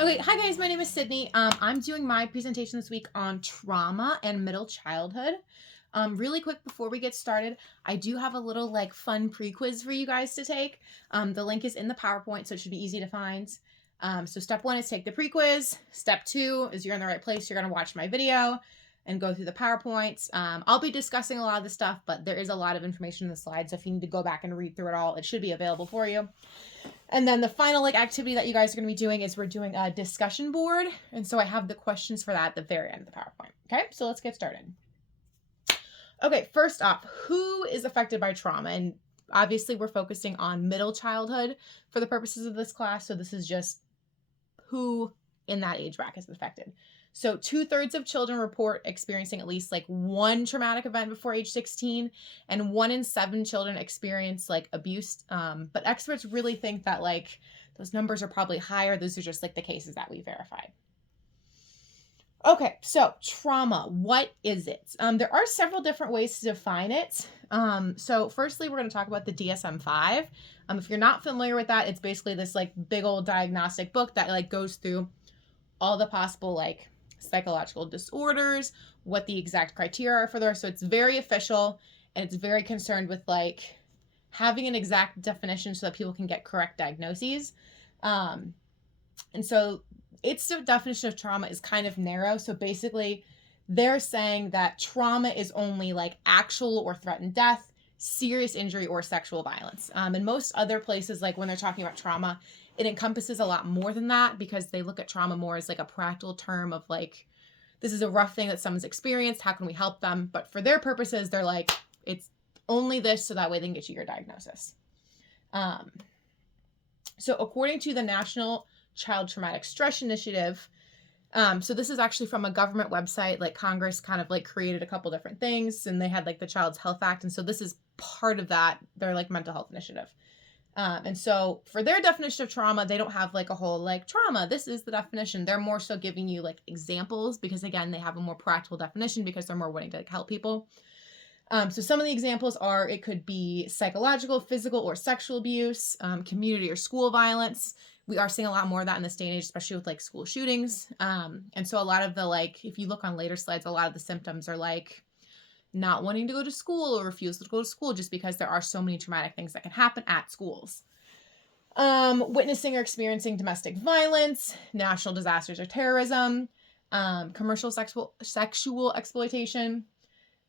Okay, hi guys, my name is Sydney. I'm doing my presentation this week on trauma and middle childhood. Really quick before we get started, I do have a little like fun pre-quiz for you guys to take. The link is in the PowerPoint, so it should be easy to find. So step one is take the pre-quiz. Step two is you're in the right place. You're gonna watch my video and go through the PowerPoints. I'll be discussing a lot of the stuff, but there is a lot of information in the slides. So if you need to go back and read through it all, it should be available for you. And then the final like activity that you guys are going to be doing is we're doing a discussion board. And so I have the questions for that at the very end of the PowerPoint. Okay, so let's get started. Okay, first off, who is affected by trauma? And obviously we're focusing on middle childhood for the purposes of this class. So this is just who in that age bracket is affected. So 2/3 of children report experiencing at least like one traumatic event before age 16, and 1 in 7 children experience like abuse. But experts really think that like those numbers are probably higher. Those are just like the cases that we verified. Okay, so trauma, what is it? There are several different ways to define it. So firstly, we're going to talk about the DSM-5. If you're not familiar with that, it's basically this like big old diagnostic book that like goes through all the possible like psychological disorders, what the exact criteria are for those. So it's very official and it's very concerned with like having an exact definition so that people can get correct diagnoses. And so its definition of trauma is kind of narrow. So basically, they're saying that trauma is only like actual or threatened death, serious injury, or sexual violence. And most other places, like when they're talking about trauma, it encompasses a lot more than that because they look at trauma more as like a practical term of like, this is a rough thing that someone's experienced. How can we help them? But for their purposes, they're like, it's only this so that way they can get you your diagnosis. So according to the National Child Traumatic Stress Initiative, so this is actually from a government website. Like Congress kind of like created a couple different things, and they had like the Child's Health Act, and so this is part of that. Their like mental health initiative. And so for their definition of trauma, they don't have like a whole like trauma. This is the definition. They're more so giving you like examples because again, they have a more practical definition because they're more willing to like, help people. So some of the examples are it could be psychological, physical, or sexual abuse, community or school violence. We are seeing a lot more of that in this day and age, especially with like school shootings. And so a lot of the like, if you look on later slides, a lot of the symptoms are like not wanting to go to school or refusal to go to school just because there are so many traumatic things that can happen at schools. Witnessing or experiencing domestic violence, national disasters or terrorism, commercial sexual exploitation,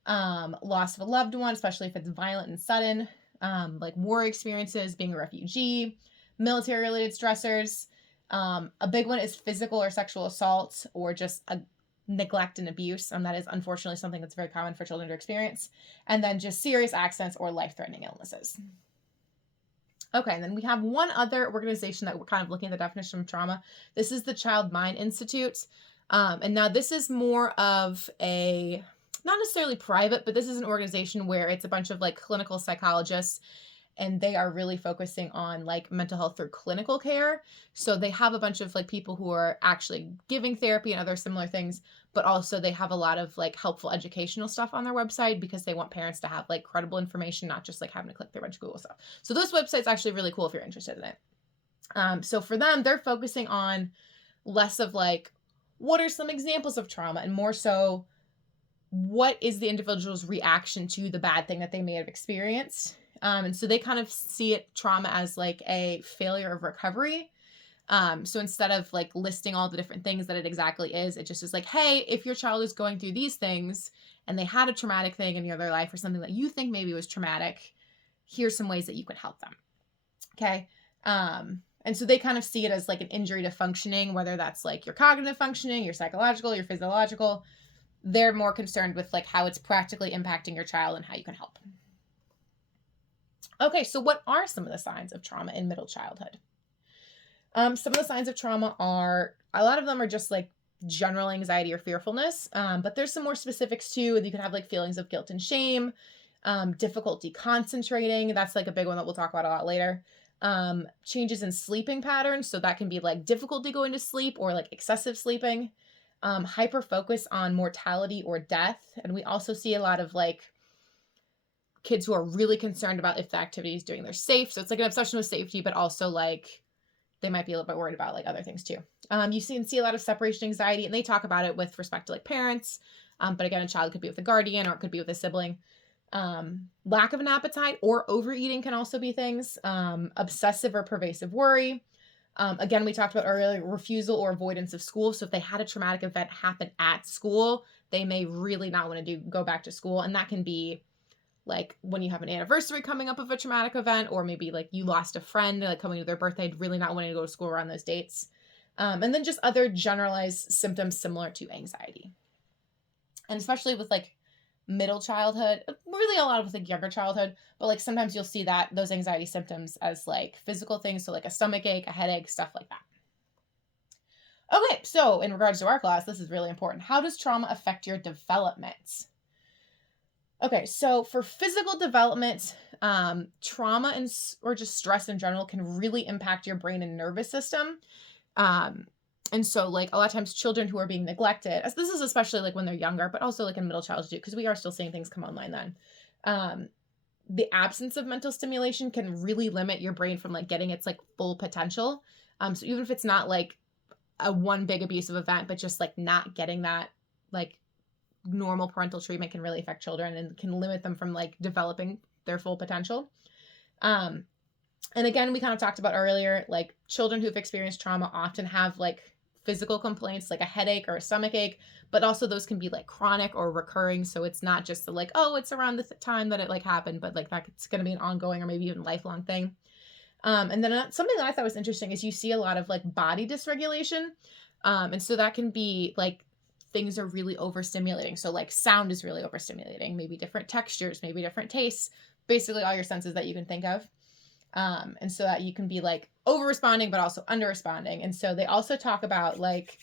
loss of a loved one, especially if it's violent and sudden, like war experiences, being a refugee, military related stressors. A big one is physical or sexual assault or just a neglect and abuse. That is unfortunately something that's very common for children to experience. And then just serious accidents or life-threatening illnesses. Okay, and then we have one other organization that we're kind of looking at the definition of trauma. This is the Child Mind Institute. And now this is more of a, not necessarily private, but this is an organization where it's a bunch of like clinical psychologists and they are really focusing on like mental health through clinical care. So they have a bunch of like people who are actually giving therapy and other similar things, but also they have a lot of like helpful educational stuff on their website because they want parents to have like credible information, not just like having to click through a bunch of Google stuff. So those websites actually really cool if you're interested in it. So for them, they're focusing on less of like, what are some examples of trauma and more so, what is the individual's reaction to the bad thing that they may have experienced? And so they kind of see it trauma as like a failure of recovery. So instead of like listing all the different things that it exactly is, it just is like, hey, if your child is going through these things and they had a traumatic thing in their life or something that you think maybe was traumatic, here's some ways that you can help them. Okay. And so they kind of see it as like an injury to functioning, whether that's like your cognitive functioning, your psychological, your physiological. They're more concerned with like how it's practically impacting your child and how you can help. Okay, so what are some of the signs of trauma in middle childhood? Some of the signs of trauma are, a lot of them are just like general anxiety or fearfulness, but there's some more specifics too. You can have like feelings of guilt and shame, difficulty concentrating. That's like a big one that we'll talk about a lot later. Changes in sleeping patterns. So that can be like difficulty going to sleep or like excessive sleeping. Hyper focus on mortality or death. And we also see a lot of like kids who are really concerned about if the activity is doing they're safe. So it's like an obsession with safety, but also like they might be a little bit worried about like other things too. You see a lot of separation anxiety, and they talk about it with respect to like parents. But again, a child could be with a guardian or it could be with a sibling. Lack of an appetite or overeating can also be things. Obsessive or pervasive worry. Again, we talked about earlier, refusal or avoidance of school. So if they had a traumatic event happen at school, they may really not want to go back to school. And that can be like when you have an anniversary coming up of a traumatic event, or maybe like you lost a friend, like coming to their birthday, really not wanting to go to school around those dates. And then just other generalized symptoms similar to anxiety. And especially with like middle childhood, really a lot with like younger childhood, but like sometimes you'll see that those anxiety symptoms as like physical things. So like a stomach ache, a headache, stuff like that. Okay, so in regards to our class, this is really important. How does trauma affect your development? Okay, so for physical development, trauma or just stress in general can really impact your brain and nervous system. And so like a lot of times children who are being neglected, as this is especially like when they're younger, but also like in middle childhood, because we are still seeing things come online then. The absence of mental stimulation can really limit your brain from like getting its like full potential. So even if it's not like a one big abusive event, but just like not getting that like normal parental treatment can really affect children and can limit them from like developing their full potential. And again, we kind of talked about earlier, like children who've experienced trauma often have like physical complaints, like a headache or a stomach ache, but also those can be like chronic or recurring. So it's not just the, like, oh, it's around the time that it like happened, but like that's going to be an ongoing or maybe even lifelong thing. And then something that I thought was interesting is you see a lot of like body dysregulation. And so that can be like things are really overstimulating. So like sound is really overstimulating, maybe different textures, maybe different tastes, basically all your senses that you can think of. And so that you can be like over responding, but also under responding. And so they also talk about like,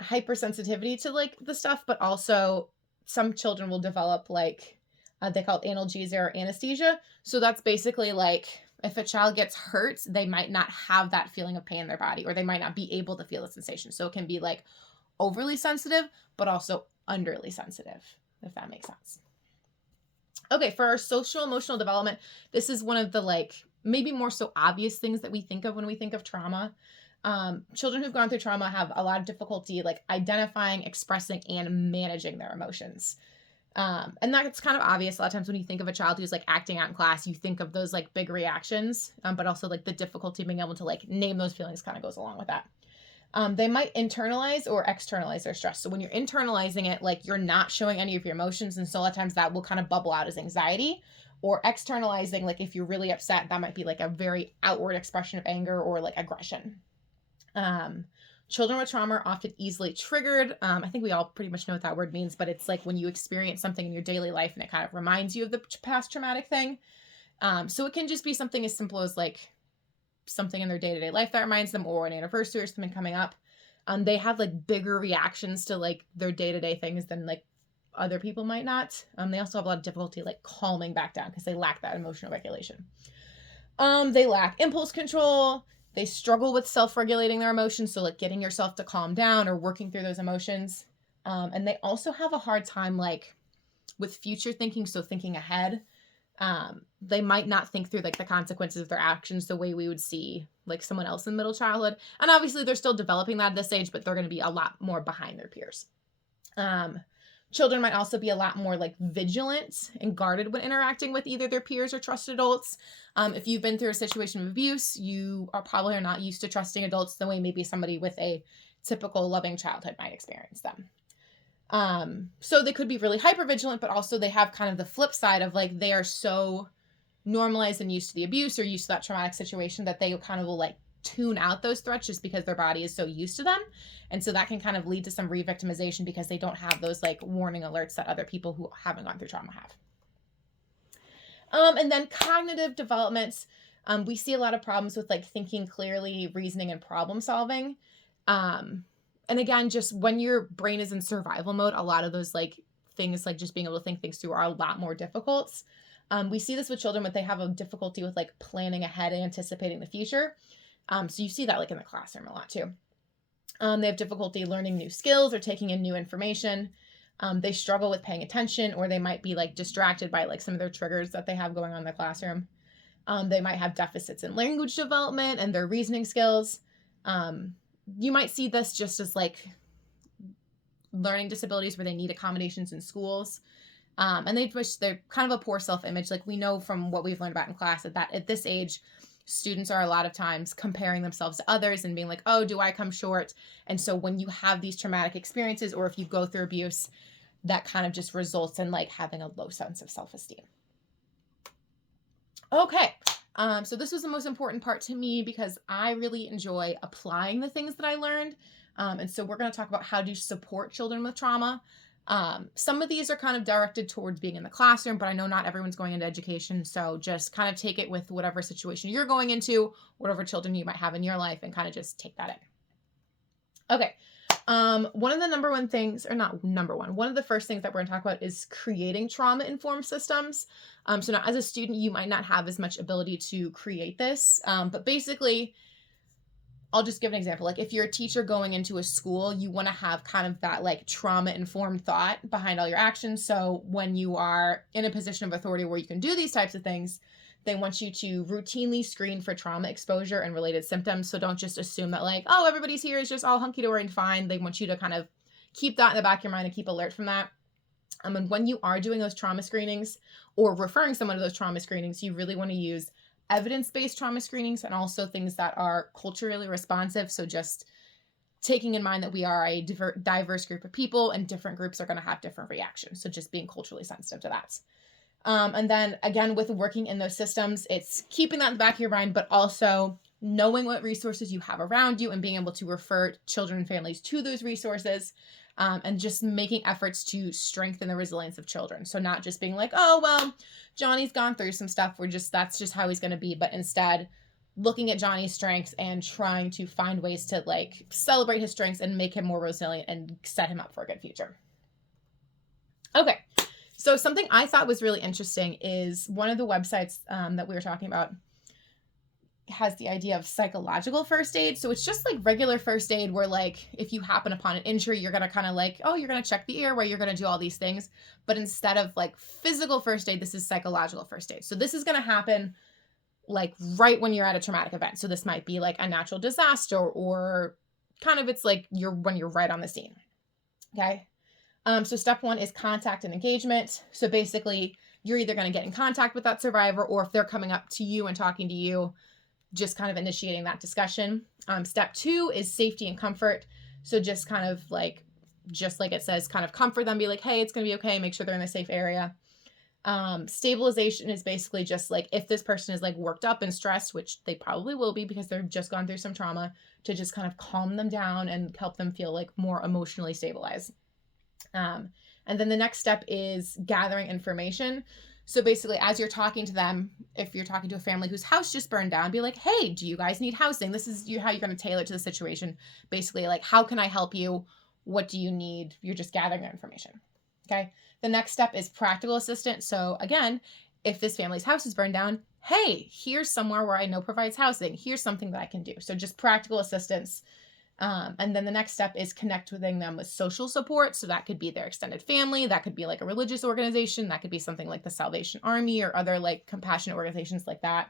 hypersensitivity to like the stuff, but also some children will develop like, they call it analgesia or anesthesia. So that's basically like, if a child gets hurt, they might not have that feeling of pain in their body, or they might not be able to feel the sensation. So it can be like overly sensitive, but also underly sensitive, if that makes sense. Okay, for our social emotional development, this is one of the like maybe more so obvious things that we think of when we think of trauma. Children who've gone through trauma have a lot of difficulty like identifying, expressing, and managing their emotions. And that's kind of obvious. A lot of times when you think of a child who's like acting out in class, you think of those like big reactions, but also like the difficulty being able to like name those feelings kind of goes along with that. They might internalize or externalize their stress. So when you're internalizing it, like you're not showing any of your emotions. And so a lot of times that will kind of bubble out as anxiety. Or externalizing, like if you're really upset, that might be like a very outward expression of anger or like aggression. Children with trauma are often easily triggered. I think we all pretty much know what that word means, but it's like when you experience something in your daily life and it kind of reminds you of the past traumatic thing. So it can just be something as simple as like something in their day-to-day life that reminds them, or an anniversary or something coming up. They have like bigger reactions to like their day-to-day things than like other people might not. They also have a lot of difficulty like calming back down because they lack that emotional regulation. They lack impulse control. They struggle with self-regulating their emotions. So like getting yourself to calm down or working through those emotions. And they also have a hard time like with future thinking. So thinking ahead. They might not think through like the consequences of their actions the way we would see like someone else in middle childhood. And obviously they're still developing that at this age, but they're going to be a lot more behind their peers. Children might also be a lot more like vigilant and guarded when interacting with either their peers or trusted adults. If you've been through a situation of abuse, you are probably not used to trusting adults the way maybe somebody with a typical loving childhood might experience them. So they could be really hyper vigilant, but also they have kind of the flip side of like, they are so normalized and used to the abuse or used to that traumatic situation that they kind of will like tune out those threats just because their body is so used to them. And so that can kind of lead to some re-victimization because they don't have those like warning alerts that other people who haven't gone through trauma have. And then cognitive developments, we see a lot of problems with like thinking clearly, reasoning, and problem solving. And again, just when your brain is in survival mode, a lot of those like things like just being able to think things through are a lot more difficult. We see this with children, but they have a difficulty with like planning ahead and anticipating the future. So you see that like in the classroom a lot too. They have difficulty learning new skills or taking in new information. They struggle with paying attention, or they might be like distracted by like some of their triggers that they have going on in the classroom. They might have deficits in language development and their reasoning skills. You might see this just as like learning disabilities where they need accommodations in schools. And they're kind of a poor self-image. Like we know from what we've learned about in class that at this age, students are a lot of times comparing themselves to others and being like, oh, do I come short? And so when you have these traumatic experiences, or if you go through abuse, that kind of just results in like having a low sense of self-esteem. Okay. So this was the most important part to me because I really enjoy applying the things that I learned. And so we're going to talk about how to support children with trauma. Some of these are kind of directed towards being in the classroom, but I know not everyone's going into education. So just kind of take it with whatever situation you're going into, whatever children you might have in your life, and kind of just take that in. Okay. One of the number one things, or not number one of the first things that we're going to talk about is creating trauma-informed systems. So now as a student, you might not have as much ability to create this, but basically, I'll just give an example. Like if you're a teacher going into a school, you want to have kind of that like trauma-informed thought behind all your actions. So when you are in a position of authority where you can do these types of things, they want you to routinely screen for trauma exposure and related symptoms. So don't just assume that like, oh, everybody's here is just all hunky-dory and fine. They want you to kind of keep that in the back of your mind and keep alert from that. And when you are doing those trauma screenings or referring someone to those trauma screenings, you really want to use evidence-based trauma screenings and also things that are culturally responsive. So just taking in mind that we are a diverse group of people and different groups are going to have different reactions. So just being culturally sensitive to that. And then again, with working in those systems, it's keeping that in the back of your mind, but also knowing what resources you have around you and being able to refer children and families to those resources, and just making efforts to strengthen the resilience of children. So not just being like, oh, well, Johnny's gone through some stuff. That's just how he's going to be. But instead looking at Johnny's strengths and trying to find ways to like celebrate his strengths and make him more resilient and set him up for a good future. Okay. So something I thought was really interesting is one of the websites that we were talking about has the idea of psychological first aid. So it's just like regular first aid where like if you happen upon an injury, you're going to kind of like, oh, you're going to check the airway, you're going to do all these things. But instead of like physical first aid, this is psychological first aid. So this is going to happen like right when you're at a traumatic event. So this might be like a natural disaster or kind of it's like when you're right on the scene. Okay. So step one is contact and engagement. So basically you're either going to get in contact with that survivor, or if they're coming up to you and talking to you, just kind of initiating that discussion. Step two is safety and comfort. So just kind of like, just like it says, kind of comfort them, be like, hey, it's going to be okay. Make sure they're in a safe area. Stabilization is basically just like if this person is like worked up and stressed, which they probably will be because they've just gone through some trauma, to just kind of calm them down and help them feel like more emotionally stabilized. And then the next step is gathering information. So basically, as you're talking to them, if you're talking to a family whose house just burned down, be like, hey, do you guys need housing? This is how you're going to tailor it to the situation. Basically, like, how can I help you? What do you need? You're just gathering that information. Okay. The next step is practical assistance. So again, if this family's house is burned down, hey, here's somewhere where I know provides housing. Here's something that I can do. So just practical assistance. And then the next step is connecting them with social support. So that could be their extended family. That could be like a religious organization. That could be something like the Salvation Army or other like compassionate organizations like that.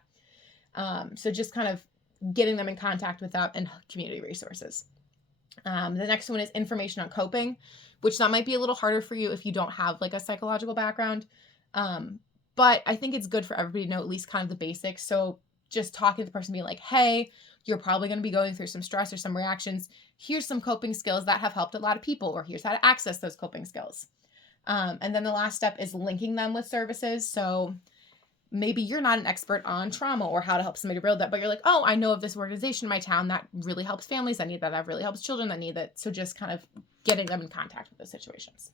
So just kind of getting them in contact with that and community resources. The next one is information on coping, which that might be a little harder for you if you don't have like a psychological background. But I think it's good for everybody to know at least kind of the basics. So just talking to the person, being like, hey, you're probably going to be going through some stress or some reactions. Here's some coping skills that have helped a lot of people, or here's how to access those coping skills. And then the last step is linking them with services. So maybe you're not an expert on trauma or how to help somebody build that, but you're like, oh, I know of this organization in my town that really helps families that need that, that really helps children that need that. So just kind of getting them in contact with those situations.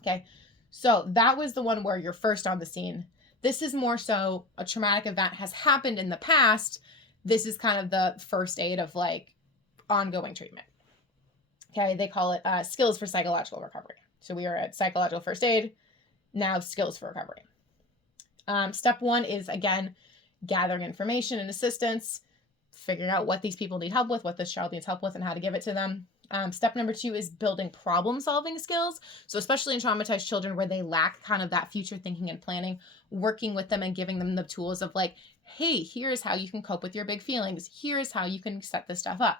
Okay. So that was the one where you're first on the scene. This is more so a traumatic event has happened in the past. This is kind of the first aid of like ongoing treatment. Okay. They call it skills for psychological recovery. So we are at psychological first aid, now skills for recovery. Step one is, again, gathering information and assistance, figuring out what these people need help with, what this child needs help with, and how to give it to them. Step number 2 is building problem solving skills. So especially in traumatized children where they lack kind of that future thinking and planning, working with them and giving them the tools of like, hey, here's how you can cope with your big feelings. Here's how you can set this stuff up.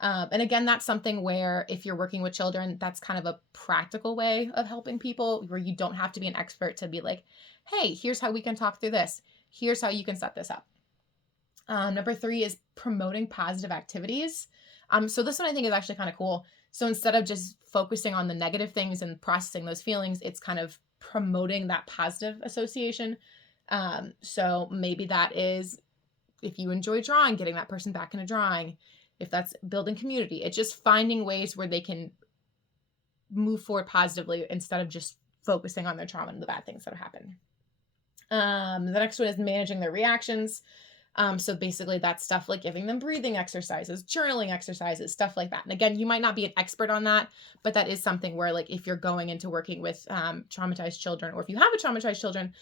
And again, that's something where if you're working with children, that's kind of a practical way of helping people where you don't have to be an expert to be like, hey, here's how we can talk through this. Here's how you can set this up. Number 3 is promoting positive activities. So this one I think is actually kind of cool. So instead of just focusing on the negative things and processing those feelings, it's kind of promoting that positive association. So maybe that is if you enjoy drawing, getting that person back into drawing. If that's building community, it's just finding ways where they can move forward positively instead of just focusing on their trauma and the bad things that have happened. The next one is managing their reactions. So basically that's stuff like giving them breathing exercises, journaling exercises, stuff like that. And again, you might not be an expert on that, but that is something where like if you're going into working with traumatized children, or if you have a traumatized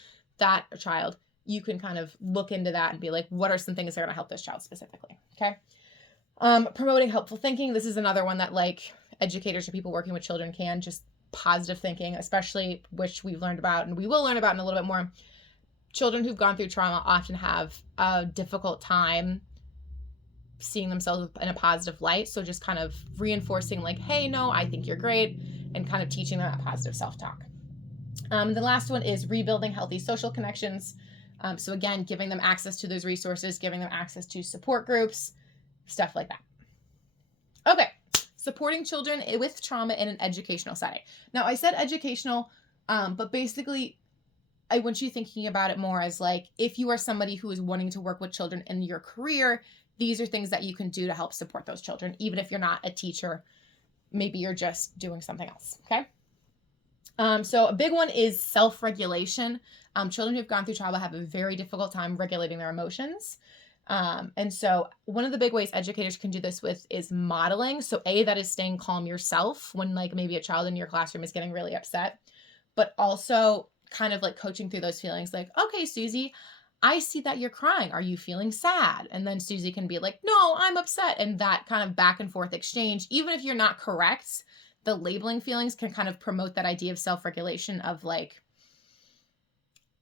child, you can kind of look into that and be like, what are some things that are going to help this child specifically? Okay. Promoting helpful thinking. This is another one that like educators or people working with children can just positive thinking, especially which we've learned about and we will learn about in a little bit more. Children who've gone through trauma often have a difficult time seeing themselves in a positive light. So just kind of reinforcing like, hey, no, I think you're great, and kind of teaching them that positive self-talk. The last one is rebuilding healthy social connections. So again, giving them access to those resources, giving them access to support groups, stuff like that. Okay, supporting children with trauma in an educational setting. Now, I said educational, but basically, I want you thinking about it more as like, if you are somebody who is wanting to work with children in your career, these are things that you can do to help support those children, even if you're not a teacher. Maybe you're just doing something else, okay? So a big one is self-regulation. Children who've gone through trauma have a very difficult time regulating their emotions. And so one of the big ways educators can do this with is modeling. So that is staying calm yourself when like maybe a child in your classroom is getting really upset, but also kind of like coaching through those feelings like, okay, Susie, I see that you're crying. Are you feeling sad? And then Susie can be like, no, I'm upset. And that kind of back and forth exchange, even if you're not correct, the labeling feelings can kind of promote that idea of self-regulation of like,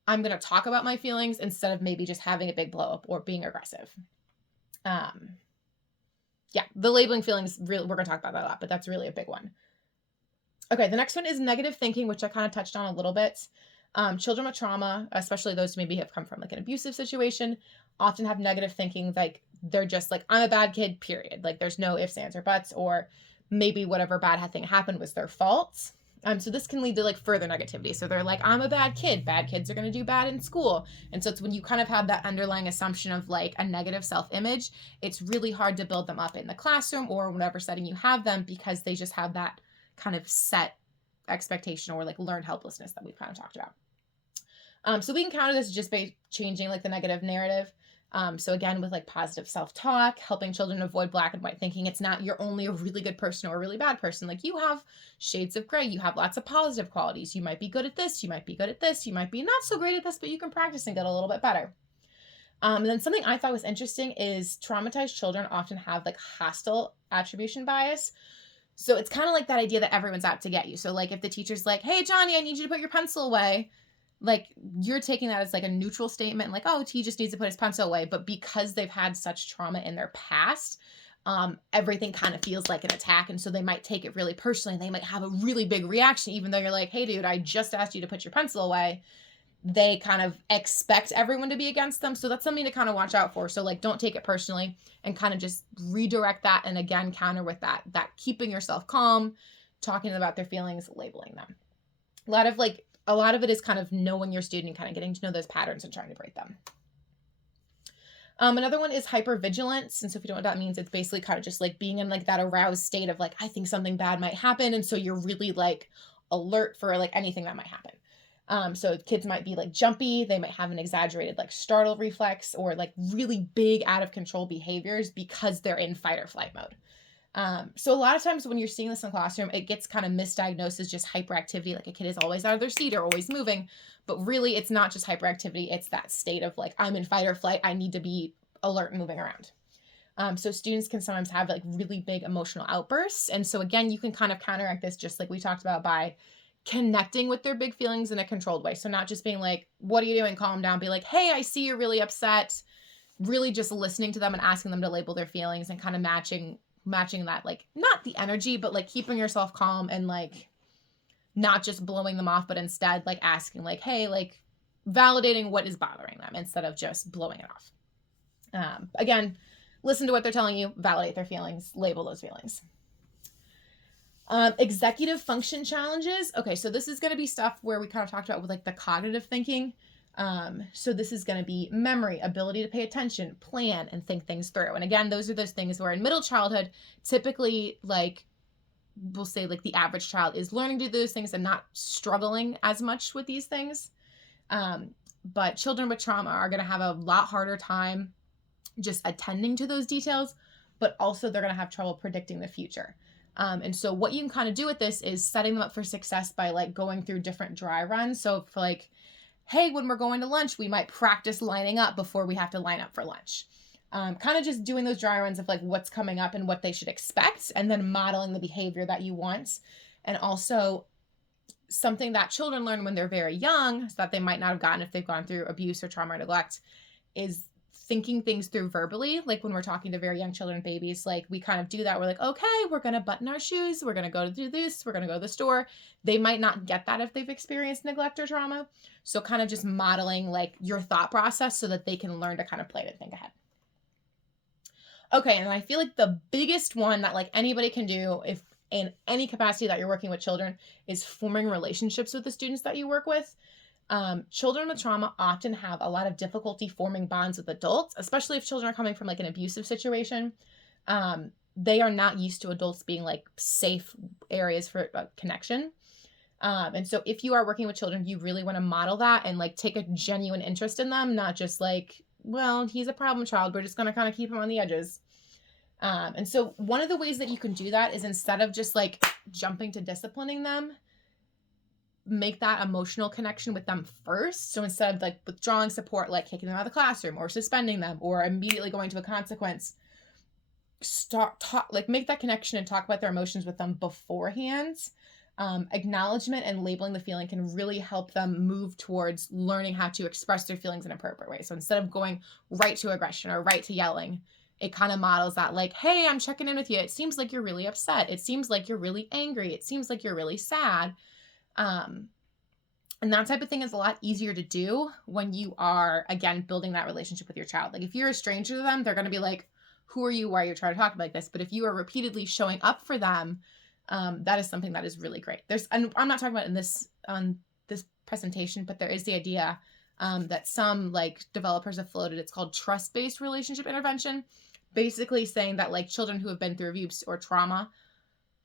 I'm going to talk about my feelings instead of maybe just having a big blow up or being aggressive. Yeah, the labeling feelings, really, we're going to talk about that a lot, but that's really a big one. Okay, the next one is negative thinking, which I kind of touched on a little bit. Children with trauma, especially those who maybe have come from like an abusive situation, often have negative thinking. Like they're just like, I'm a bad kid, period. Like there's no ifs, ands, or buts, or maybe whatever bad thing happened was their fault. So this can lead to like further negativity. So they're like, I'm a bad kid. Bad kids are going to do bad in school. And so it's when you kind of have that underlying assumption of like a negative self-image, it's really hard to build them up in the classroom or whatever setting you have them, because they just have that kind of set expectation or like learned helplessness that we've kind of talked about. So we can counter this just by changing like the negative narrative. So again, with like positive self-talk, helping children avoid black and white thinking. It's not you're only a really good person or a really bad person. Like you have shades of gray. You have lots of positive qualities. You might be good at this. You might be good at this. You might be not so great at this, but you can practice and get a little bit better. And then something I thought was interesting is traumatized children often have like hostile attribution bias. So it's kind of like that idea that everyone's out to get you. So like if the teacher's like, hey, Johnny, I need you to put your pencil away. Like you're taking that as like a neutral statement, like, oh, he just needs to put his pencil away. But because they've had such trauma in their past, everything kind of feels like an attack. And so they might take it really personally. And they might have a really big reaction, even though you're like, hey, dude, I just asked you to put your pencil away. They kind of expect everyone to be against them. So that's something to kind of watch out for. So like, don't take it personally and kind of just redirect that. And again, counter with that keeping yourself calm, talking about their feelings, labeling them. A lot of it is kind of knowing your student and kind of getting to know those patterns and trying to break them. Another one is hypervigilance. And so if you don't know what that means, it's basically kind of just like being in like that aroused state of like, I think something bad might happen. And so you're really like alert for like anything that might happen. So kids might be like jumpy. They might have an exaggerated like startle reflex or like really big out of control behaviors because they're in fight or flight mode. So a lot of times when you're seeing this in the classroom, it gets kind of misdiagnosed as just hyperactivity. Like a kid is always out of their seat or always moving, but really it's not just hyperactivity. It's that state of like, I'm in fight or flight. I need to be alert and moving around. So students can sometimes have like really big emotional outbursts. And so again, you can kind of counteract this just like we talked about by connecting with their big feelings in a controlled way. So not just being like, what are you doing? Calm down. Be like, hey, I see you're really upset. Really just listening to them and asking them to label their feelings and kind of matching that, like not the energy, but like keeping yourself calm and like not just blowing them off, but instead like asking like, hey, like validating what is bothering them instead of just blowing it off. Again, listen to what they're telling you, validate their feelings, label those feelings. Executive function challenges. Okay, so this is going to be stuff where we kind of talked about with like the cognitive thinking. So this is going to be memory, ability to pay attention, plan, and think things through. And again, those are those things where in middle childhood, typically like we'll say like the average child is learning to do those things and not struggling as much with these things. But children with trauma are going to have a lot harder time just attending to those details, but also they're going to have trouble predicting the future. And so what you can kind of do with this is setting them up for success by like going through different dry runs. So for like, hey, when we're going to lunch, we might practice lining up before we have to line up for lunch. Kind of just doing those dry runs of like what's coming up and what they should expect, and then modeling the behavior that you want. And also something that children learn when they're very young, so that they might not have gotten if they've gone through abuse or trauma or neglect, is thinking things through verbally. Like when we're talking to very young children, babies, like we kind of do that. We're like, okay, we're going to button our shoes. We're going to go to do this. We're going to go to the store. They might not get that if they've experienced neglect or trauma. So kind of just modeling like your thought process so that they can learn to kind of play it and think ahead. Okay, and I feel like the biggest one that like anybody can do if in any capacity that you're working with children is forming relationships with the students that you work with. Children with trauma often have a lot of difficulty forming bonds with adults, especially if children are coming from like an abusive situation. They are not used to adults being like safe areas for connection. And so if you are working with children, you really want to model that and like take a genuine interest in them, not just like, well, he's a problem child, we're just going to kind of keep him on the edges. And so one of the ways that you can do that is instead of just like jumping to disciplining them, make that emotional connection with them first. So instead of like withdrawing support, like kicking them out of the classroom or suspending them or immediately going to a consequence, make that connection and talk about their emotions with them beforehand. Acknowledgement and labeling the feeling can really help them move towards learning how to express their feelings in an appropriate way. So instead of going right to aggression or right to yelling, it kind of models that like, hey, I'm checking in with you. It seems like you're really upset. It seems like you're really angry. It seems like you're really sad. And that type of thing is a lot easier to do when you are, again, building that relationship with your child. Like if you're a stranger to them, they're going to be like, who are you? Why are you trying to talk like this? But if you are repeatedly showing up for them, that is something that is really great. And I'm not talking about on this presentation, but there is the idea that some like developers have floated. It's called trust-based relationship intervention, basically saying that like children who have been through abuse or trauma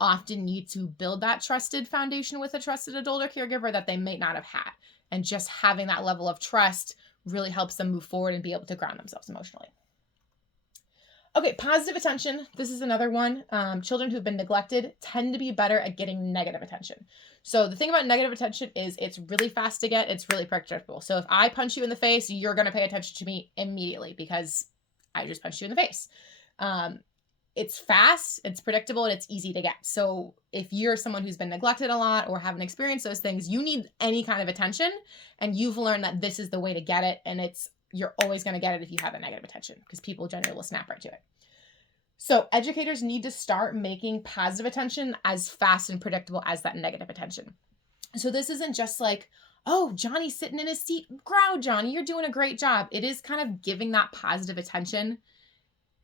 often need to build that trusted foundation with a trusted adult or caregiver that they may not have had. And just having that level of trust really helps them move forward and be able to ground themselves emotionally. Okay, positive attention. This is another one. Children who've been neglected tend to be better at getting negative attention. So the thing about negative attention is it's really fast to get. It's really predictable. So if I punch you in the face, you're going to pay attention to me immediately because I just punched you in the face. It's fast, it's predictable, and it's easy to get. So if you're someone who's been neglected a lot or haven't experienced those things, you need any kind of attention, and you've learned that this is the way to get it, and you're always going to get it if you have a negative attention because people generally will snap right to it. So educators need to start making positive attention as fast and predictable as that negative attention. So this isn't just like, oh, Johnny's sitting in his seat. Growl, Johnny, you're doing a great job. It is kind of giving that positive attention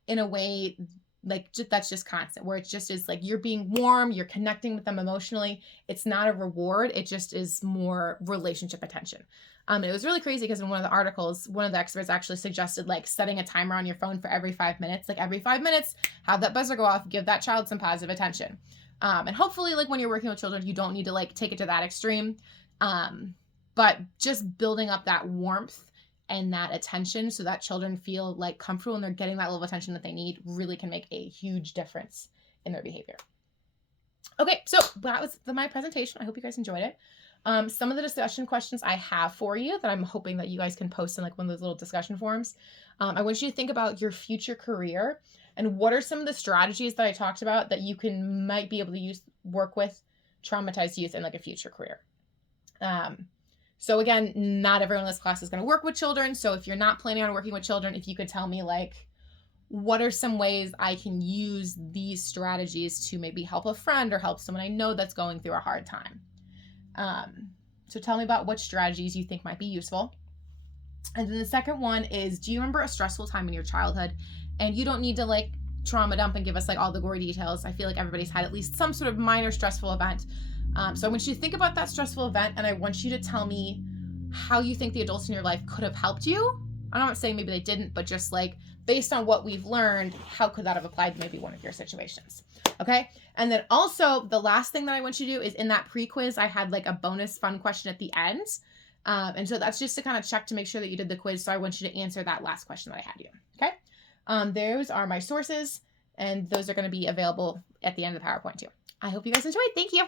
in a way like that's just constant, where it just is like you're being warm, you're connecting with them emotionally. It's not a reward. It just is more relationship attention. It was really crazy because in one of the articles, one of the experts actually suggested like setting a timer on your phone for every 5 minutes, like every 5 minutes, have that buzzer go off, give that child some positive attention. And hopefully like when you're working with children, you don't need to like take it to that extreme. But just building up that warmth and that attention so that children feel like comfortable and they're getting that level of attention that they need really can make a huge difference in their behavior. Okay, so that was my presentation. I hope you guys enjoyed it. Some of the discussion questions I have for you that I'm hoping that you guys can post in like one of those little discussion forums. I want you to think about your future career. And what are some of the strategies that I talked about that you might be able to work with traumatized youth in like a future career? So again, not everyone in this class is going to work with children. So if you're not planning on working with children, if you could tell me like, what are some ways I can use these strategies to maybe help a friend or help someone I know that's going through a hard time? So tell me about what strategies you think might be useful. And then the second one is, do you remember a stressful time in your childhood? And you don't need to like trauma dump and give us like all the gory details. I feel like everybody's had at least some sort of minor stressful event. So I want you to think about that stressful event, and I want you to tell me how you think the adults in your life could have helped you. I'm not saying maybe they didn't, but just like based on what we've learned, how could that have applied to maybe one of your situations? Okay. And then also the last thing that I want you to do is, in that pre-quiz, I had like a bonus fun question at the end. And so that's just to kind of check to make sure that you did the quiz. So I want you to answer that last question that I had you. Okay. Those are my sources, and those are going to be available at the end of the PowerPoint too. I hope you guys enjoyed. Thank you.